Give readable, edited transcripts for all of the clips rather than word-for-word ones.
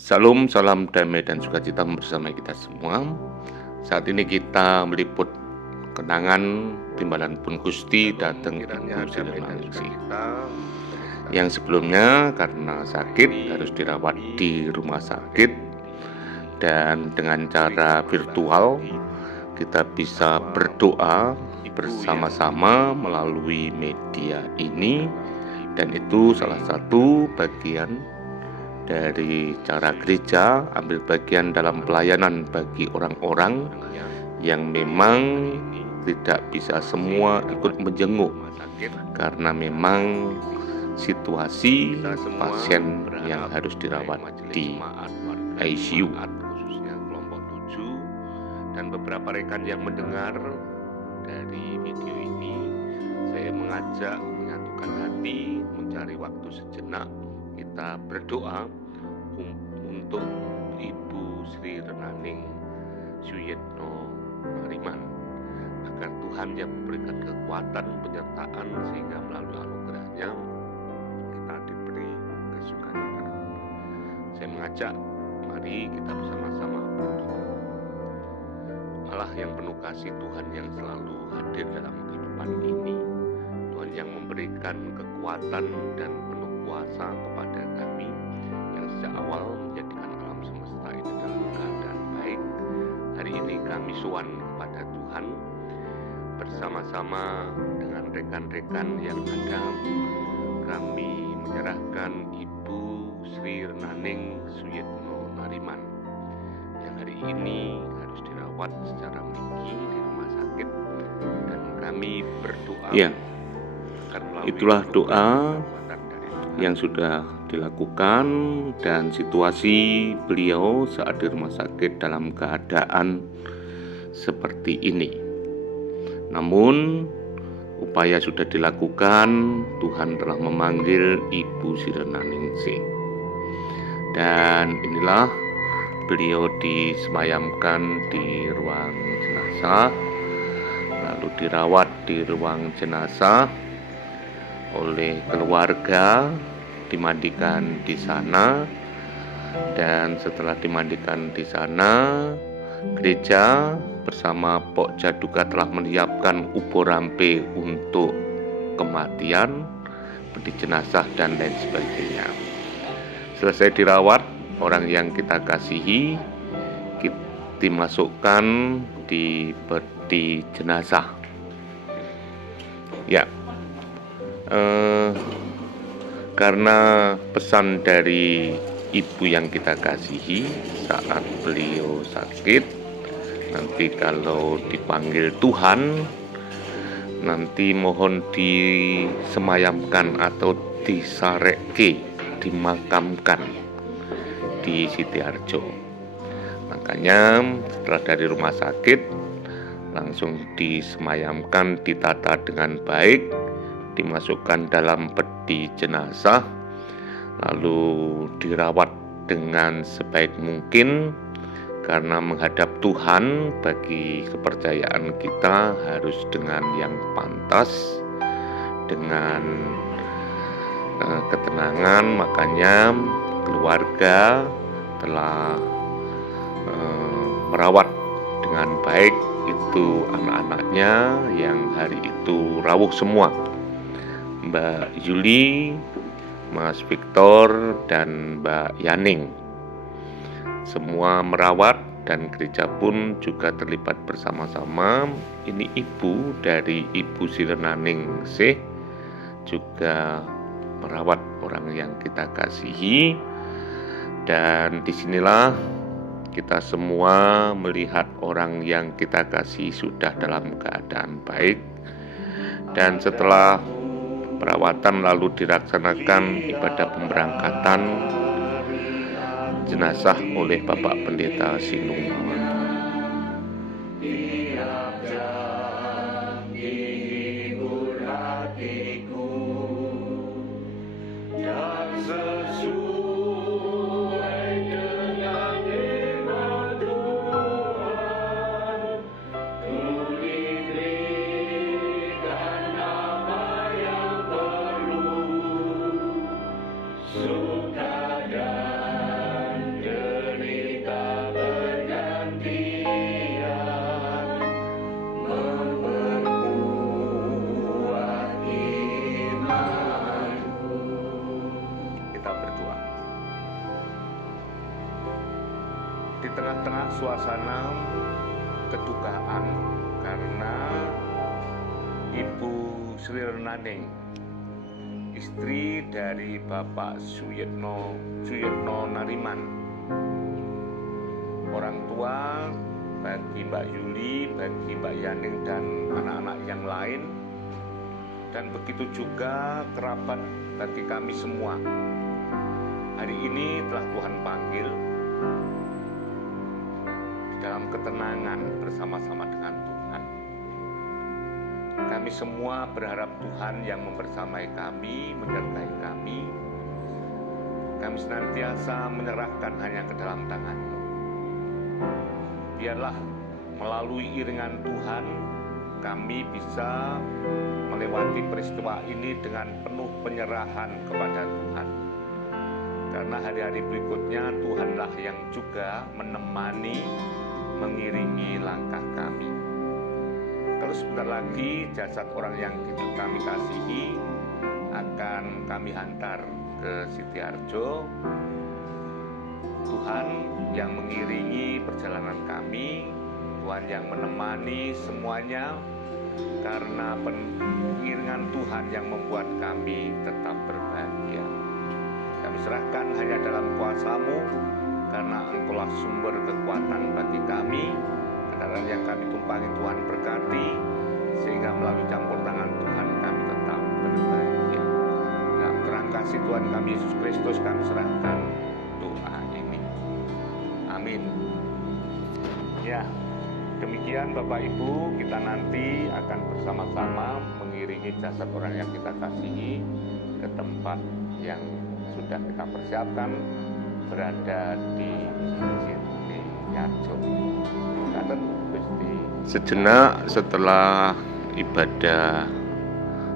Salam, salam damai dan sukacita bersama kita semua. Saat ini kita meliput kenangan timbalan pun Gusti datang Ibu Sri Ningsih. Yang sebelumnya karena sakit harus dirawat di rumah sakit, dan dengan cara virtual kita bisa berdoa bersama-sama melalui media ini, dan itu salah satu bagian dari cara gereja ambil bagian dalam pelayanan bagi orang-orang yang memang tidak bisa semua ikut menjenguk karena memang situasi pasien yang harus dirawat di ICU, khususnya kelompok 7. Dan beberapa rekan yang mendengar dari video ini, saya mengajak menyatukan hati, mencari waktu sejenak, kita berdoa untuk Ibu Sri Renaning Suyitno Nariman, agar Tuhan yang memberikan kekuatan, penyertaan, sehingga melalui anugerahnya kita diberi kesukacitaan. Saya mengajak, mari kita bersama-sama berdoa. Allah yang penuh kasih, Tuhan yang selalu hadir dalam kehidupan ini, Tuhan yang memberikan kekuatan dan penuh kuasa kepada kami yang sejak awal menjadikan alam semesta ini dalam keadaan baik. Hari ini kami sowan kepada Tuhan bersama-sama dengan rekan-rekan yang ada. Kami menyerahkan Ibu Sri Renaning Suyitno Nariman yang hari ini harus dirawat secara medis di rumah sakit, dan kami berdoa. Ya, itulah doa yang sudah dilakukan dan situasi beliau saat di rumah sakit dalam keadaan seperti ini. Namun upaya sudah dilakukan, Tuhan telah memanggil Ibu Sri Renaningsih, dan inilah beliau disemayamkan di ruang jenazah, lalu dirawat di ruang jenazah oleh keluarga, dimandikan di sana, dan setelah dimandikan di sana, gereja bersama Pokja juga telah menyiapkan ubo rampe untuk kematian, peti jenazah, dan lain sebagainya. Selesai dirawat, orang yang kita kasihi dimasukkan di peti jenazah. Ya, karena pesan dari ibu yang kita kasihi saat beliau sakit, nanti kalau dipanggil Tuhan, nanti mohon disemayamkan atau disarekke, dimakamkan di Sitiarjo. Makanya setelah dari rumah sakit langsung disemayamkan, ditata dengan baik, dimasukkan dalam peti jenazah, lalu dirawat dengan sebaik mungkin, karena menghadap Tuhan bagi kepercayaan kita harus dengan yang pantas, dengan ketenangan. Makanya keluarga telah merawat dengan baik itu anak-anaknya yang hari itu rawuh semua, Mbak Yuli, Mas Victor, dan Mbak Yaning. Semua merawat, dan gereja pun juga terlibat bersama-sama. Ini ibu dari Ibu Sri Renaningsih juga merawat orang yang kita kasihi, dan disinilah kita semua melihat orang yang kita kasih sudah dalam keadaan baik. Dan setelah perawatan lalu dilaksanakan ibadah pemberangkatan jenazah oleh Bapak Pendeta Sinung Mawanto. Suka dan Di tengah-tengah suasana kedukaan karena Ibu Sri Renaning, istri dari Bapak Suyitno Nariman, orang tua bagi Mbak Yuli, bagi Mbak Yaning dan anak-anak yang lain, dan begitu juga kerabat bagi kami semua. Hari ini telah Tuhan panggil di dalam ketenangan bersama-sama dengan Tuhan. Kami semua berharap Tuhan yang membersamai kami, menyertai kami. Kami senantiasa menyerahkan hanya ke dalam tangan-Mu. Biarlah melalui iringan Tuhan, kami bisa melewati peristiwa ini dengan penuh penyerahan kepada Tuhan. Karena hari-hari berikutnya Tuhanlah yang juga menemani, mengiringi langkah kami. Kalau sebentar lagi jasad orang yang kami kasihi akan kami hantar ke Sitiharjo, Tuhan yang mengiringi perjalanan kami, Tuhan yang menemani semuanya, karena pengiringan Tuhan yang membuat kami tetap berbahagia. Kami serahkan hanya dalam kuasa-Mu, karena Engkaulah sumber kekuatan bagi kami. Kendaraan yang kami tumpangi Tuhan berkati, sehingga melalui campur tangan Tuhan kami tetap berbahagia. Dalam terang kasih Tuhan kami Yesus Kristus kami serahkan doa ini. Amin. Ya, demikian Bapak Ibu, kita nanti akan bersama-sama mengiringi jasad orang yang kita kasihi ke tempat yang sudah kita persiapkan, berada di Sitiharjo. Sejenak setelah ibadah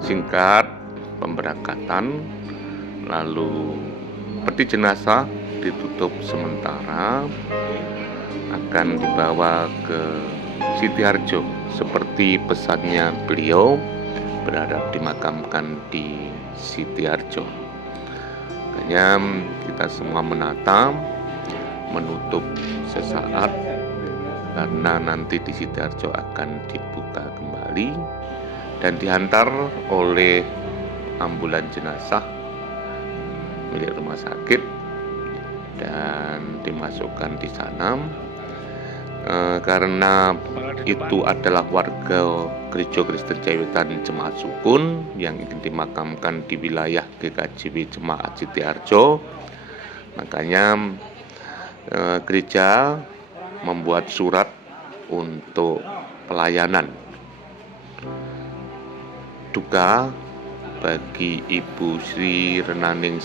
singkat pemberangkatan, lalu peti jenazah ditutup sementara, akan dibawa ke Sitiharjo seperti pesannya beliau, berharap dimakamkan di Sitiharjo. Makanya kita semua menata, menutup sesaat, karena nanti di Sitiharjo akan dibuka kembali dan dihantar oleh ambulan jenazah milik rumah sakit dan dimasukkan di sana. Karena itu adalah warga Gereja Kristen Jawitan Jemaat Sukun yang ingin dimakamkan di wilayah GKJW Jemaat Sitiharjo, makanya gereja membuat surat untuk pelayanan duka bagi Ibu Sri Renaning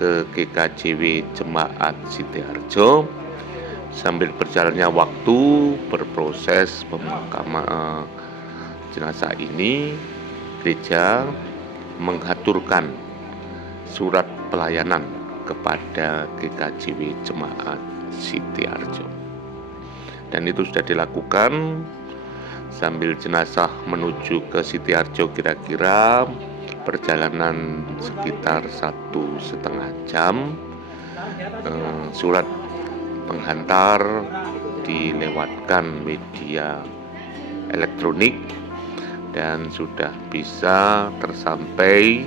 ke GKJW Jemaat Sitiharjo. Sambil berjalannya waktu berproses pemakaman jenazah ini, gereja mengaturkan surat pelayanan kepada GKJW Jemaat Sitiharjo. Dan itu sudah dilakukan. Sambil jenazah menuju ke Sitiharjo, kira-kira perjalanan sekitar 1,5 jam. Surat penghantar dilewatkan media elektronik dan sudah bisa tersampai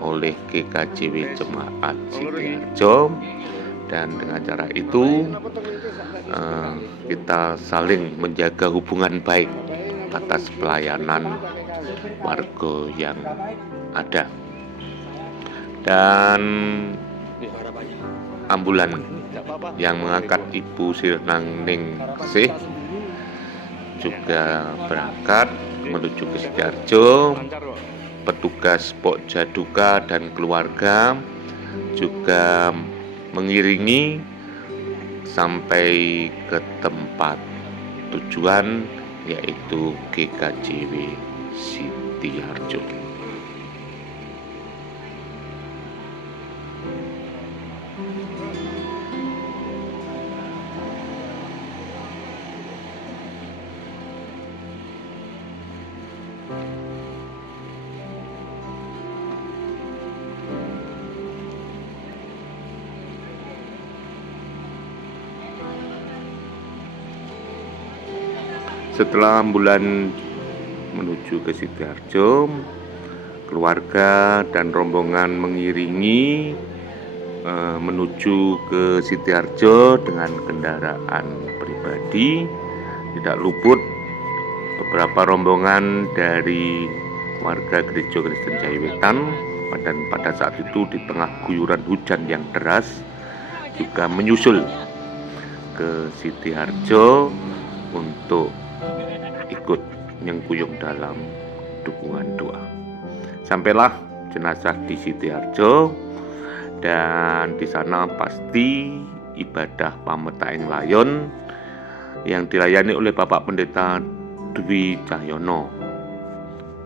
oleh GKJW Jemaat Sitiharjo. Dan dengan cara itu kita saling menjaga hubungan baik atas pelayanan warga yang ada. Dan ambulan yang mengangkat Ibu Sri Renaning juga berangkat menuju ke Sitiharjo. Petugas Pokja Duka dan keluarga juga mengiringi sampai ke tempat tujuan, yaitu GKJW Sitiharjo. Setelah ambulan menuju ke Sidoarjo, keluarga dan rombongan mengiringi menuju ke Sidoarjo dengan kendaraan pribadi. Tidak luput beberapa rombongan dari warga Gereja Kristen Jaiwetan, dan pada saat itu di tengah guyuran hujan yang deras juga menyusul ke Sidoarjo untuk ikut nyengkuyung dalam dukungan doa. Sampailah jenazah di Sidoarjo, dan di sana pasti ibadah pametaeng layon yang dilayani oleh Bapak Pendeta Dwi Cahyono,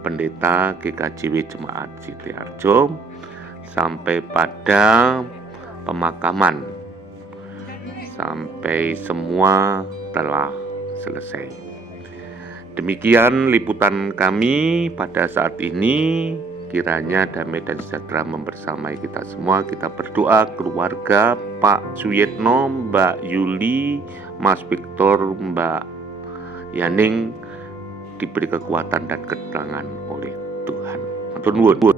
Pendeta GKJW Jemaat Sidoarjo, sampai pada pemakaman, sampai semua telah selesai. Demikian liputan kami pada saat ini. Kiranya damai dan sejahtera membersamai kita semua. Kita berdoa keluarga Pak Suyetno, Mbak Yuli, Mas Victor, Mbak Yaning diberi kekuatan dan keterangan oleh Tuhan. Matur nuwun.